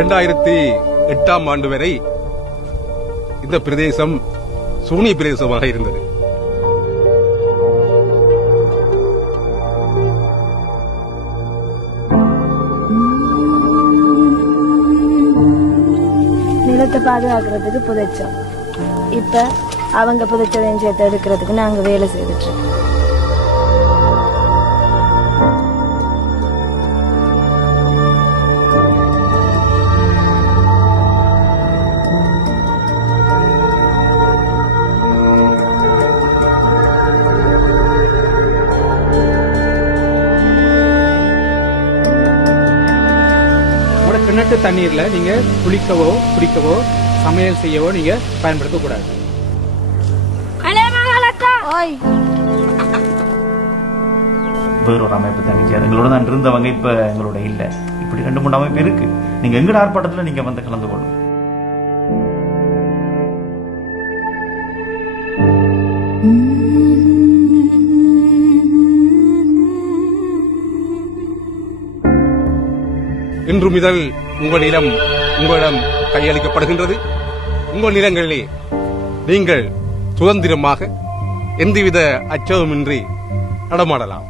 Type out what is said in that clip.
2008 ஆண்டு வரை இந்த பிரதேசம் சூனிய பிரதேசமாக இருந்தது. நிலத்தை பாதுகாக்கிறதுக்கு புதைச்சோம். இப்ப அவங்க புதைச்சதையும் சேர்த்து எடுக்கிறதுக்கு நாங்க வேலை செய்துட்டு இருக்கோம். கிணற்று தண்ணீர்ல நீங்க குளிக்கவோ குடிக்கவோ சமையல் செய்யவோ நீங்க பயன்படுத்த கூடாது. வேறொரு அமைப்பு தங்கச்சி எங்களோட தான் இருந்தவங்க இப்ப எங்களோட இல்ல. இப்படி 2-3 அமைப்பு இருக்கு. நீங்க எங்கட ஆர்ப்பாட்டத்துல நீங்க வந்து கலந்து கொள்ளும். இன்று முதல் உங்கள் நிலம் உங்களிடம் கையளிக்கப்படுகின்றது. உங்கள் நிலங்களிலே நீங்கள் சுதந்திரமாக எந்தவித அச்சமுமின்றி நடமாடலாம்.